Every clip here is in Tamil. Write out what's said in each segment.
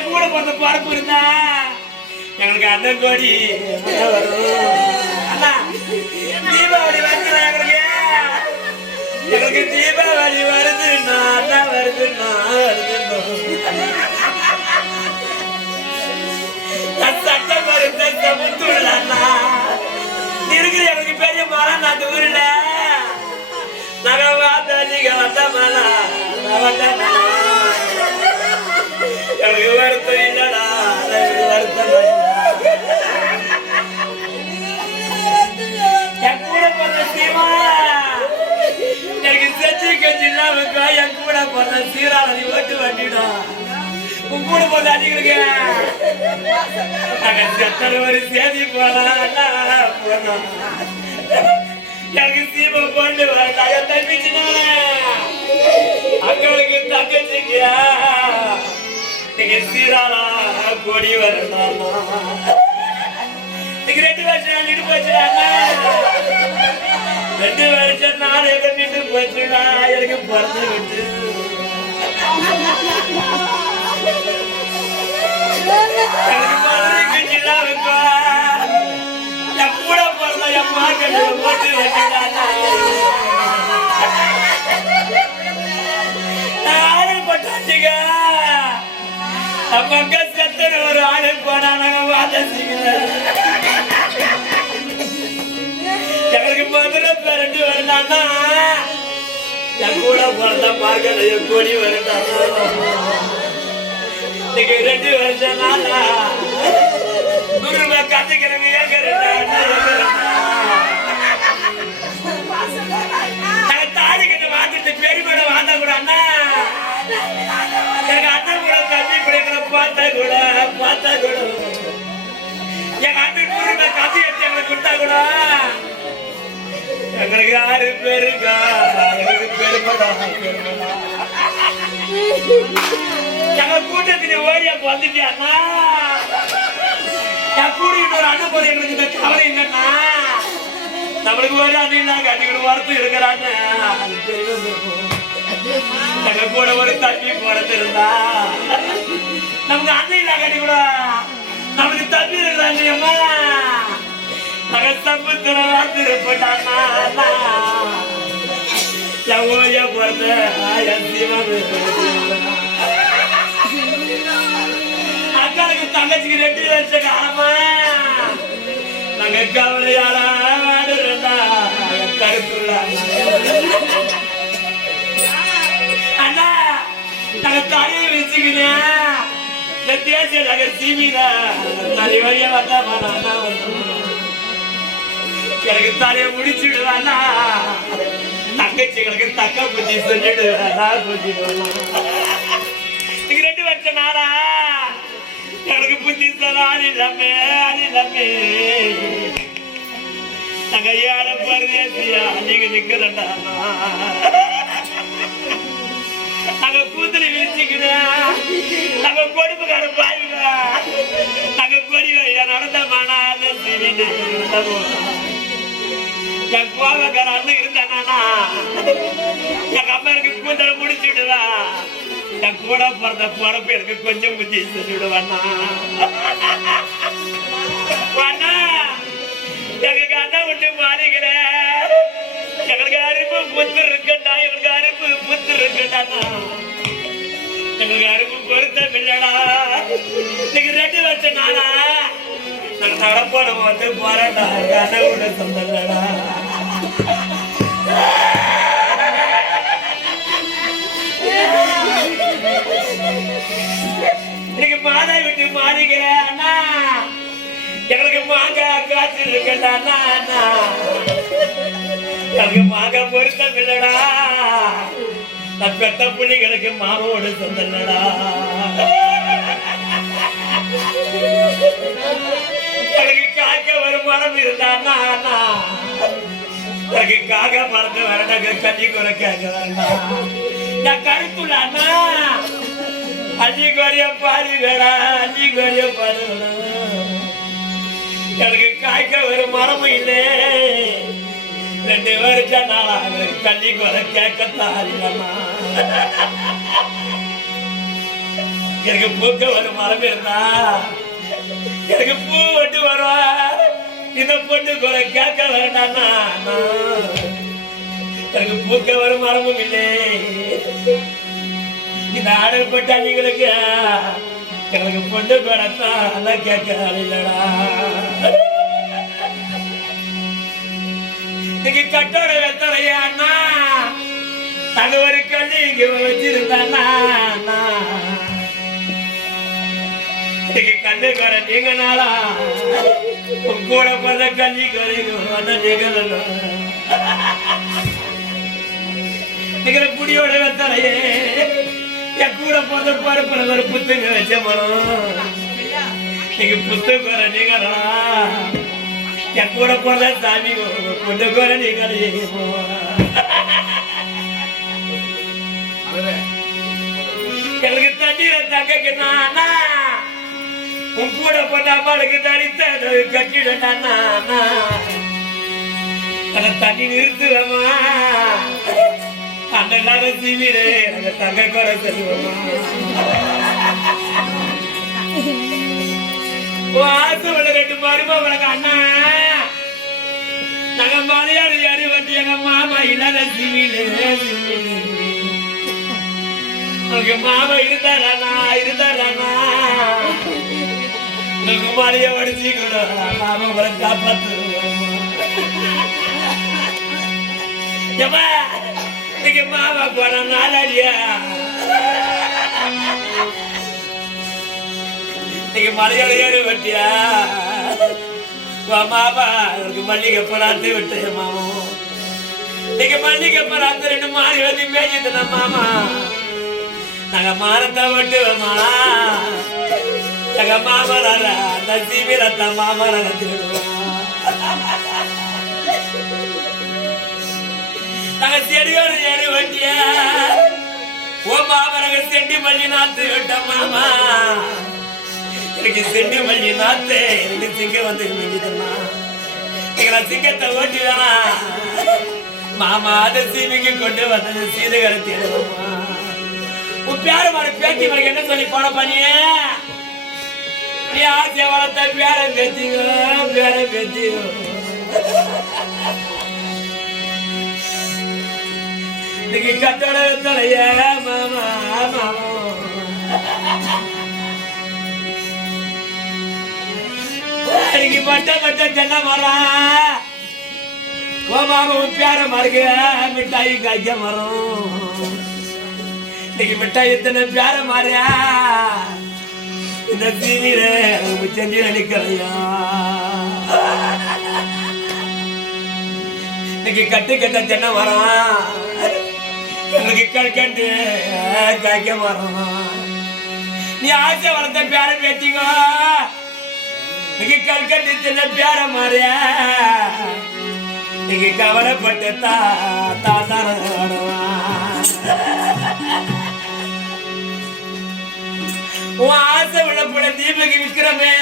என் கூட பிறந்த பிறப்பு இருந்தா எங்களுக்கு அந்த கோடி வரும். அண்ணா தீபாவளி வருது எங்களுக்கு எங்களுக்கு உன் கூட பிறந்த அடிகளுக்கு நாங்க செத்தன ஒரு சேதி போனா போனோம் எனக்கு சீமை கொண்டு வரலாம் என் தம்பிச்சுனா அங்களுக்கு தங்கச்சிங்க நீங்க சீராளா கொடி வரலாம் நீங்க ரெண்டு வருஷம் நின்று போச்சுடா ரெண்டு வருஷம் நான் எங்க நின்று போச்சுடா எனக்கு பிறந்து விட்டு எனக்கு மதுரைக்கு கூட பிறந்த என் மார்க்கெட் போட்டு ஒரு ஆடு போனா நாங்க வாதசிக்கல எங்களுக்கு மதுரை பிறண்டு வரலாம்னா என் கூட பிறந்த என் நீங்க ரெண்டு வருஷம் நாளா நூறு ரூபாய் கத்துக்கிறவங்க ஏங்க ரெண்டு அண்ணா, ஏங்க ரெண்டு அண்ணா? நாங்க தாடி கட்டு வாழ்ந்துட்டு பெரியமேட வாழ்ந்தா கூட அண்ணா எங்க அண்ணன் கூட தம்பி பிள்ளைங்களை பார்த்தா கூட பார்த்தா கூட எங்க அண்ணன் நூறு ரூபாய் கத்தி எடுத்து எங்களுக்கு கொடுத்தா கூட எங்களுக்கு யாரு பேருக்கா எங்களுக்கு பெருமடா பெருமடா எங்க கூட்டத்துல ஓடி அப்ப வந்துட்டியாண்ணா என் கூட்டிகிட்டு ஒரு அண்ணன் போது எங்களுக்கு இந்த கவலை என்னன்னா நம்மளுக்கு ஒரு அண்ணன் நான் கட்டிக்கிட்டு வரத்து இருக்கிறாங்க எங்க கூட ஒரு தம்பி போறது இருந்தா நமக்கு அண்ணன் நான் கட்டிக்கூடா நம்மளுக்கு தம்பி இருக்கிறாங்கம்மா நாங்க தப்பு திறவா திருப்பிட்டாங்க என் ஓயா பிறந்த என் தீவா அக்காளுக்கு தங்கச்சிக்கு ரெண்டு வருஷம் காலமா நாங்க கவலையால வாடுறதா? அண்ணா நாங்க தலையை வச்சுக்கினேன் இந்த தேசிய நகர் சீமியில தலை வழியா வந்தா அண்ணா வந்து. எனக்கு தலையை முடிச்சுடுவானா தங்கச்சிகளுக்கு தக்க புத்தி சொல்லிடுவேன் இதுக்கு ரெண்டு எனக்கு புத்தி சொல்ல ஆள் இல்லாமே ஆள் இல்லாமே நாங்க யார பரதேசியா நீங்க நிக்கிறண்டா நாங்க கூத்துல வீசிக்கிறோம் நாங்க கொடுப்புக்கார பாயுங்க நாங்க கொடி வையா நடந்தமானா சரின்னு என் கோபக்கார அண்ணன் இருந்தானா எங்க அம்மா எனக்கு கூந்தல முடிச்சுடுவா இந்த கூட பிறந்த பிறப்பு எனக்கு கொஞ்சம் புத்தி சொல்லிடுவானா அண்ணா கதை விட்டு மாறிக்கிற எங்களுக்கு அருப்பு புத்து இருக்கட்டா எங்களுக்கு அருப்பு புத்து இருக்கட்டா எங்களுக்கு அருப்பு பொருத்தம் இல்லடா நீங்க ரெண்டு வருஷம் நானா நான் நடப்போட வந்து போறேன்டா. கதை விட சொந்தலடா இன்னைக்கு விட்டு மாறிக்கிற அண்ணா. எங்களுக்கு மாங்காய் காத்து இருக்கடா அண்ணா அண்ணா. எனக்கு மாங்காய் பொருத்தம் இல்லடா. நான் பெத்த புள்ளிகளுக்கு மாவோடு சொந்தடா எனக்கு காக்க வருமானம் இருந்தா அண்ணா அண்ணா. எனக்கு காக மறந்து வரணுங்க கண்ணி குறைக்காக நான் கருத்துள்ள அண்ணா. அள்ளி கோரிய பாரி வேணா அள்ளி கோரிய பாரு எனக்கு காய்க்க ஒரு மரமும் இல்லை. ரெண்டு வருஷம் நாளாக கள்ளி குறை கேட்கத்தான் இல்லம்மா. எனக்கு பூக்க ஒரு மரம் இருந்தா எனக்கு பூ வட்டு வருவா. இந்த பொண்ணு குறை கேட்க வேண்டாம்னா எனக்கு பூக்க ஒரு மரமும் இல்லை. இந்த ஆடல் பட்டாளிகளுக்கு எனக்கு பொண்ணு குறைத்தான் கேட்க இல்லடா. இன்னைக்கு கட்டோட வெத்தலையா அது ஒரு கல்லு இங்க வச்சிருந்தாண்ணா இன்னைக்கு கண்ணு கர நீங்க நாளா கூட பிறந்த கல்வி கரையும் அண்ணன் நீங்களும் நீங்கள வெத்தலையே என் கூட போத பருப்புல ஒரு புத்தகம் வச்ச மரம் நீங்க புத்து நீங்களா என் கூட போறத சாமி கொண்டு குறை நீங்களே எங்களுக்கு தண்ணீர தங்க உன் கூட போட்ட அம்மாளுக்கு தனித்த கட்டிடனா தண்ணி நிறுத்துவமா அந்த இல்லாத சீவிடு அந்த தங்க கடை செல்வமா வாசவள ரெண்டு மரும உனக்கு அண்ணா. நாங்க மலையாளி யாரு வந்து எங்க மாமா இல்லாத சீவிடு உனக்கு மாமா இருந்தாரானா இருந்தாரானா உனக்கு மலைய மாமா உங்களை ஏம்மா, மாமா போன நாளாடியா இன்னைக்கு மலையாள ஏறு வெட்டியா மாமா உனக்கு மல்லிகை பழாத்து விட்டேன் மாமா இன்னைக்கு மல்லிகை பழாத்து ரெண்டு மாறி வந்து மேய்ச்சதுன மாமா நாங்க மாறத்தை விட்டுவோமா எங்க மாமனார அந்த சீவிரத்த மாமனார திருடுவோம் செடியோடு ஏறி வட்டிய ஓ மாமரங்க செண்டி மல்லி நாத்து விட்ட மாமா. எனக்கு செண்டி மல்லி நாத்து எனக்கு சிங்கம் வந்து எங்களை சிங்கத்தை ஓட்டி மாமா அதை சீமைக்கு கொண்டு வந்தது சீதகரை உன் மாதிரி பேத்தி மணிக்கு என்ன சொல்லி போன பண்ணியே நீ ஆசை வளர்த்த பேர பேத்தியோ பேர பேத்தியோ. இன்னைக்கு கட்டட தலைய மாமா மாமா இன்னைக்கு மட்ட மட்ட தென்னை மரம் ஓ மாமா உன் பேர மறுக்க மிட்டாயி காய்க்க மரம். இன்னைக்கு மிட்டாய் எத்தனை பேர மாறியா? இந்த தீனில செஞ்சு நினைக்கிறையா இன்னைக்கு கட்டு கட்ட தென்னை மரம் எனக்கு கற்கண்டு காய்க்க போறோம் நீ ஆசை வளர்த்த பேர பேத்திங்க இன்னைக்கு கற்கண்டு தின்ன பேர மாறிய இன்னைக்கு கவலைப்பட்டு தா தாத்தான உன் ஆசை உள்ள போட தீபக்கு விக்கிறமே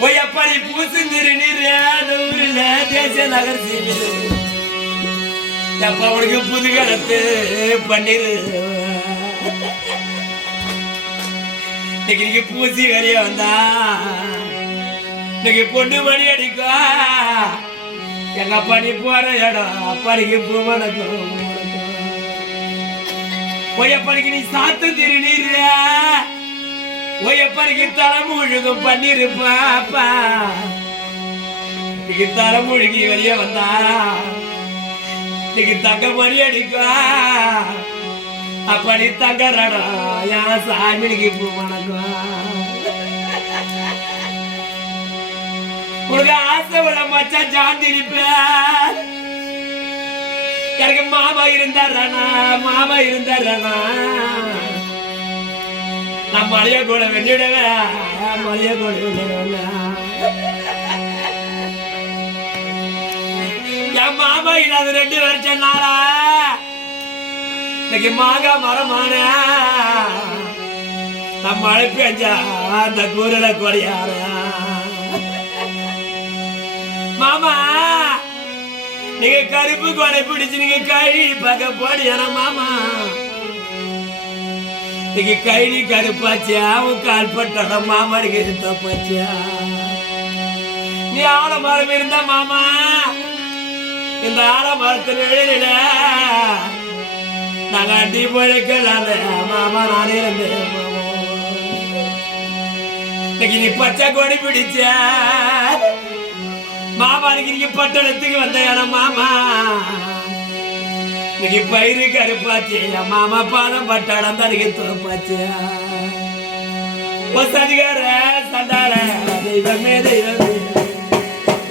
ஓய் அப்பா நீ பூசு நீரு நீர் நூறுல தேசிய நகர் சீமிரு அவனுக்கு புது கணத்து பண்ணிரு. இன்னைக்கு பூசி வரைய வந்தா இன்னைக்கு பொண்ணு மணி அடிக்கா. எங்க அப்பா நீ போற இடம்? அப்பாடிக்கு பூ வணக்கம் ஒய்யப்பனுக்கு நீ சாத்து திருநீர். ஒய்யப்பனுக்கு தலைமுழுகும் பண்ணிருப்பாப்பா இன்னைக்கு தலைமுழுகி வெளியே வந்தா இன்னைக்கு தங்க மணி அடிக்கா அப்படி தங்கறடா என் சாமிக்கு பூ வணக்கம் உனக்கு ஆசை விட மச்சான் ஜாந்தி இருப்பேன் எனக்கு மாமா இருந்தாரானா மாமா இருந்தாரானா நான் மலைய கூட வெள்ளிடுவேன் மலைய கூட வெள்ளிடுவேன் மாமா இல்லாத ரெண்டு வருஷம் நாளா இன்னைக்கு மாங்கா மரமான. நான் மழை பெஞ்சா அந்த கூரல கொடியார மாமா நீங்க கருப்பு கொடை பிடிச்சு நீங்க கழி போடு போடியான மாமா. இன்னைக்கு கைலி கருப்பாச்சியா? உன் கால் பட்டோட மாமனுக்கு தப்பாச்சியா நீ ஆலமரம் இருந்தா மாமா இந்த ஆலமரத்து நிழலில நாங்க அடி பழக்கலாத மாமா நானே இருந்தேன். இன்னைக்கு நீ பச்சை கொடி பிடிச்ச. மாமா நீங்க பட்டணத்துக்கு வந்த மாமா. இன்னைக்கு பயிரு கருப்பாச்சு. மாமா பாதம் பட்டாடம் தனக்கு தோப்பாச்சு சதிகார சண்டார தெய்வமே தெய்வமே.